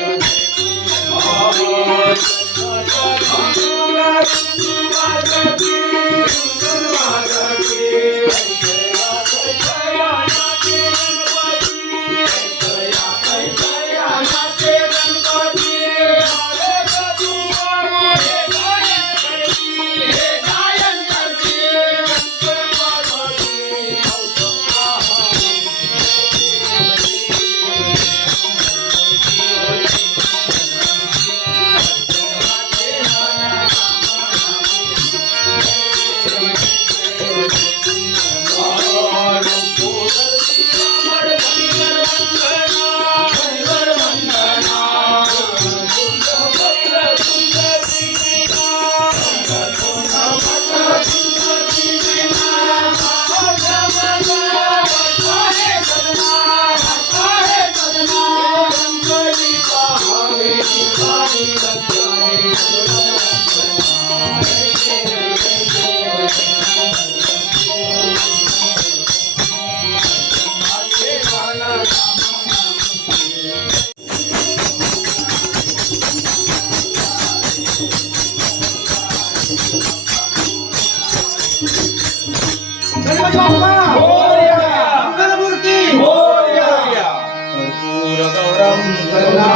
Thank you. 超级大